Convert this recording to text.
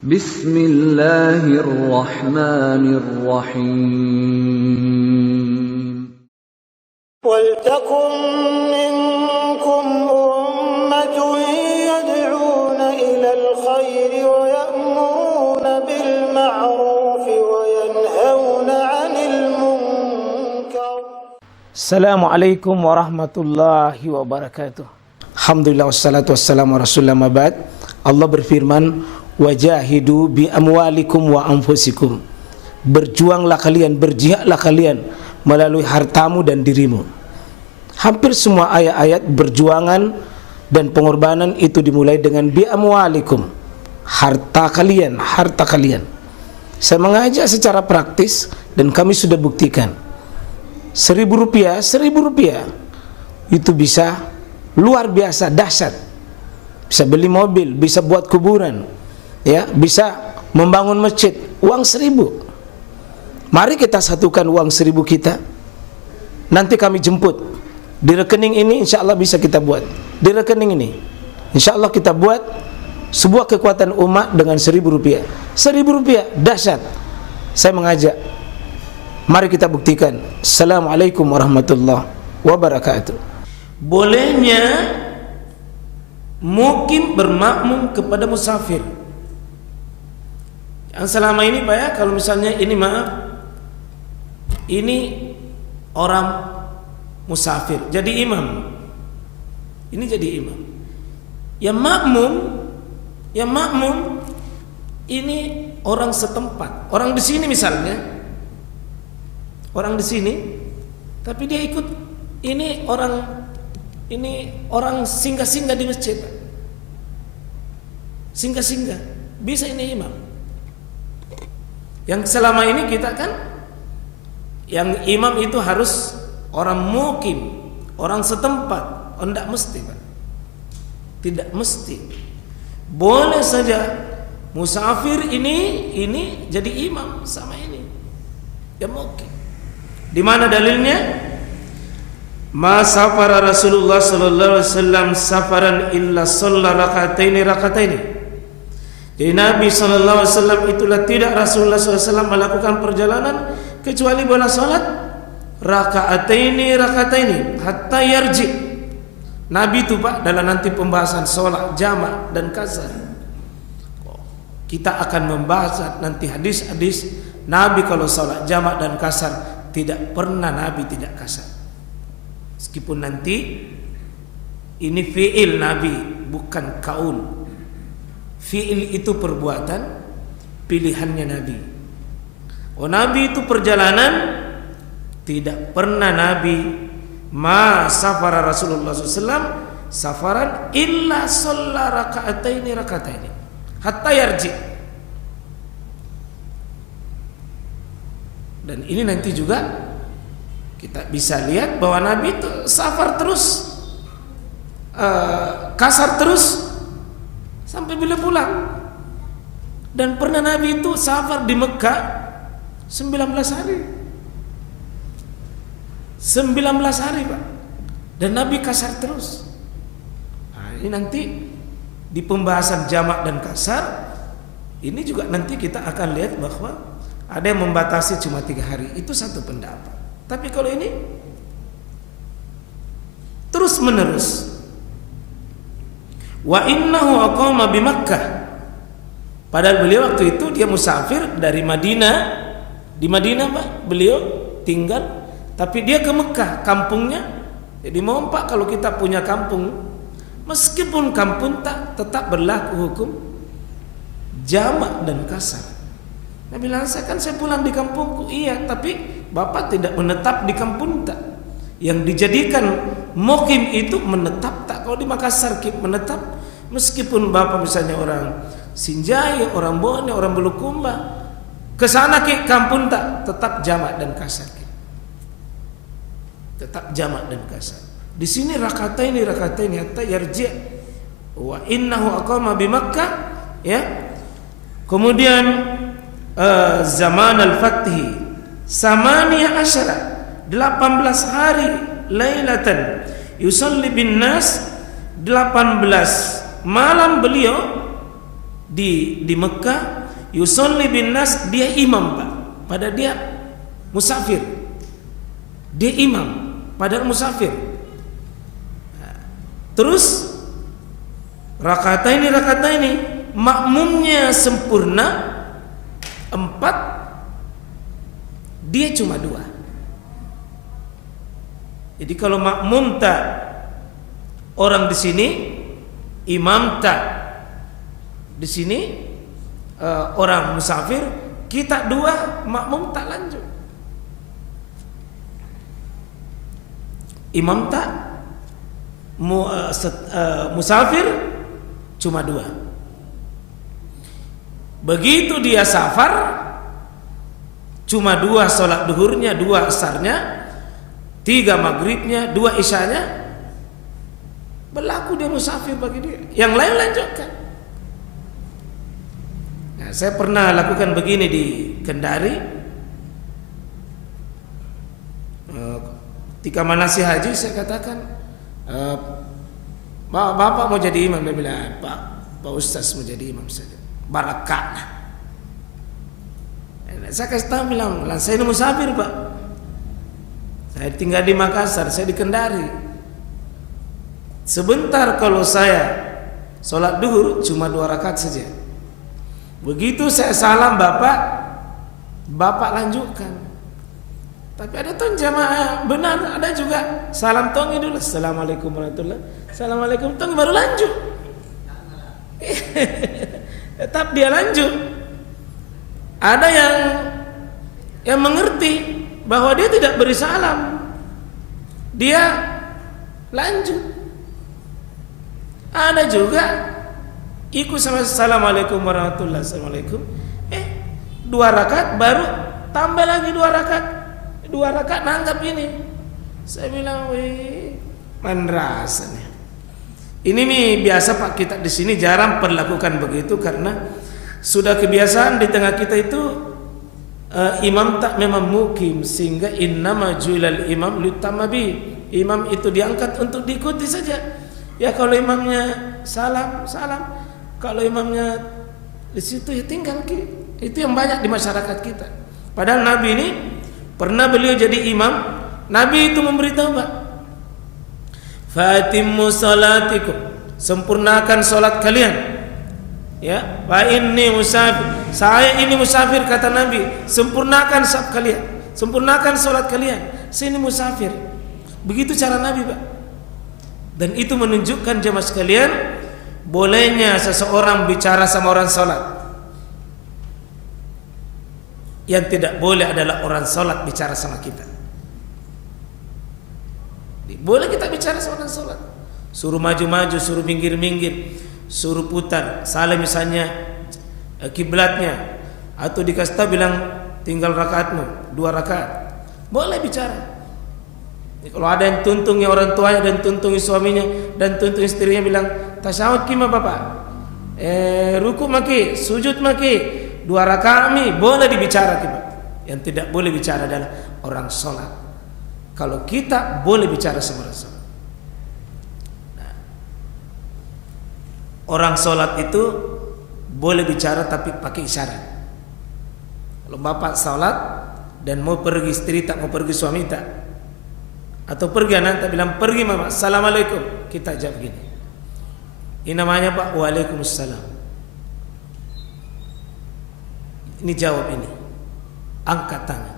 Bismillahirrahmanirrahim. وَلْتَكُنْ مِنْكُمْ أُمَّةٌ يَدْعُونَ إِلَى الْخَيْرِ وَيَأْمُرُونَ بِالْمَعْرُوفِ وَيَنْهَوْنَ عَنِ الْمُنْكَرِ. Assalamualaikum warahmatullahi wabarakatuh. Alhamdulillah wassalatu wassalamu rasulullah mabad. Allah berfirman, wajahidu bi amwalikum wa anfusikum. Berjuanglah kalian, berjihadlah kalian melalui hartamu dan dirimu. Hampir semua ayat-ayat berjuangan dan pengorbanan itu dimulai dengan bi amwalikum, harta kalian, harta kalian. Saya mengajak secara praktis dan kami sudah buktikan. Rp1.000 itu bisa luar biasa dahsyat. Bisa beli mobil, bisa buat kuburan, ya, bisa membangun masjid. Uang 1.000. Mari kita satukan uang 1.000 kita. Nanti kami jemput di rekening ini, insya Allah bisa kita buat. Di rekening ini, insya Allah kita buat sebuah kekuatan umat dengan Rp1.000. Rp1.000 dahsyat. Saya mengajak, mari kita buktikan. Assalamualaikum warahmatullahi wabarakatuh. Bolehnya mukim bermakmum kepada musafir. Yang selama ini Pak ya, kalau misalnya ini maaf, ini orang musafir jadi imam, ini jadi imam. Yang makmum ini orang setempat, orang di sini misalnya, orang di sini, tapi dia ikut. Ini orang singgah-singgah di masjid, singgah-singgah, bisa ini imam. Yang selama ini kita kan, yang imam itu harus orang mukim, orang setempat. Oh, tidak mesti Pak, tidak mesti. Boleh saja musafir ini jadi imam sama ini, ya mukim. Di mana dalilnya? Ma safara Rasulullah sallallahu alaihi wasallam safaran illa shalla rakataini. Jadi Nabi sallallahu alaihi wasallam itulah tidak Rasulullah sallallahu alaihi wasallam melakukan perjalanan kecuali boleh salat rakataini hatta yarji. Nabi itu Pak, dalam nanti pembahasan salat jamak dan kasar. Kita akan membahas nanti hadis-hadis Nabi kalau salat jamak dan kasar, tidak pernah Nabi tidak kasar. Meskipun nanti ini fi'il Nabi, bukan kaul. Fi'il itu perbuatan, pilihannya Nabi. Oh, Nabi itu perjalanan, tidak pernah Nabi ma safara Rasulullah SAW safaran illa shalla rakataini hatta yarji. Dan ini nanti juga kita bisa lihat bahwa Nabi itu safar terus, kasar terus sampai beliau pulang. Dan pernah Nabi itu safar di Mekah 19 hari. 19 hari Pak. Dan Nabi kasar terus. Nah, ini nanti di pembahasan jamak dan kasar, ini juga nanti kita akan lihat bahwa ada yang membatasi cuma 3 hari. Itu satu pendapat. Tapi kalau ini terus menerus. Wa innahu aqama bi Makkah. Padahal beliau waktu itu dia musafir dari Madinah. Di Madinah Pak beliau tinggal, tapi dia ke Mekah, kampungnya. Jadi mau Pak, kalau kita punya kampung, meskipun kampung tetap berlaku hukum jamak dan kasar. Nabi bilang, saya pulang di kampungku. Iya, tapi Bapak tidak menetap di kampung tak. Yang dijadikan mukim itu menetap tak. Kalau di Makassar menetap, meskipun Bapak misalnya orang Sinjai, orang Bone, orang Bulukumba, ke sana kampung tak, tetap jamak dan kasar. Tetap jamak dan kasar. Di sini rakataini hatta yarji. Wa innahu aqama bi Makkah, ya. Kemudian zaman al-fathi Samaniya asyara 18 hari lailatan yusalli bin nas 18 malam beliau di Mekah, yusolli bin nas, dia imam Pak, pada dia musafir. Dia imam padahal musafir. Terus rakataini makmumnya sempurna 4, dia cuma 2. Jadi kalau makmum tak orang di sini, imam tak di sini, orang musafir, kita 2, makmum tak lanjut. Imam tak, musafir cuma 2. Begitu dia safar, cuma 2 sholat duhurnya, 2 asarnya, 3 maghribnya, 2 isyanya, berlaku dia musafir bagi dia. Yang lain lanjutkan. Nah, saya pernah lakukan begini di Kendari. Ketika manasih haji, saya katakan, Bapak mau jadi imam? Dia bilang, Pak Ustaz mau jadi imam saja. Barakah. Saya kasih tahu, bilang, saya ini musafir Pak. Saya tinggal di Makassar, saya di Kendari. Sebentar kalau saya sholat duhur cuma 2 rakaat saja. Begitu saya salam Bapak lanjutkan. Tapi ada tuh jamaah benar, ada juga salam tongi dulu, assalamualaikum warahmatullahi, assalamualaikum tongi baru lanjut. Tetap dia lanjut. Ada yang mengerti bahwa dia tidak beri salam, dia lanjut. Ada juga ikut sama assalamualaikum warahmatullahi, assalamualaikum, 2 rakaat baru tambah lagi 2 rakaat, 2 rakaat nanggap ini. Saya bilang, wih, mandrasa nih. Ini nih biasa Pak, kita di sini jarang perlakukan begitu karena sudah kebiasaan di tengah kita itu. Imam tak memang mukim, sehingga innama ju'ilal imam liutamma bi. Imam itu diangkat untuk diikuti saja. Ya kalau imamnya salam, kalau imamnya di situ ya tinggal. Itu yang banyak di masyarakat kita. Padahal Nabi ini pernah beliau jadi imam, Nabi itu memberitahu Pak, fatimmu salatikum, sempurnakan salat kalian. Ya, wa inni musafir, saya ini musafir kata Nabi, sempurnakan salat kalian, sempurnakan salat kalian. Saya ini musafir. Begitu cara Nabi Pak. Dan itu menunjukkan jemaah sekalian, bolehnya seseorang bicara sama orang salat. Yang tidak boleh adalah orang salat bicara sama kita. Boleh kita bicara sama orang salat, suruh maju-maju, suruh minggir-minggir, suruh putar, salah misalnya kiblatnya, atau dikasih tahu bilang tinggal rakaatmu 2 rakaat, boleh bicara. Kalau ada yang tuntungi orang tuanya dan tuntungi suaminya dan tuntungi istrinya, bilang tasyahud kima Bapak, ruku maki, sujud maki, 2 rakaat mi, boleh dibicara kita. Yang tidak boleh bicara adalah orang sholat. Kalau kita boleh bicara sama orang sholat. Orang sholat itu boleh bicara tapi pakai isyarat. Kalau bapak sholat dan mau pergi, istri tak mau pergi, suami tak, atau pergi anak tak, bilang pergi mama, assalamualaikum, kita jawab begini, ini namanya Pak, waalaikumsalam. Ini jawab, ini angkat tangan.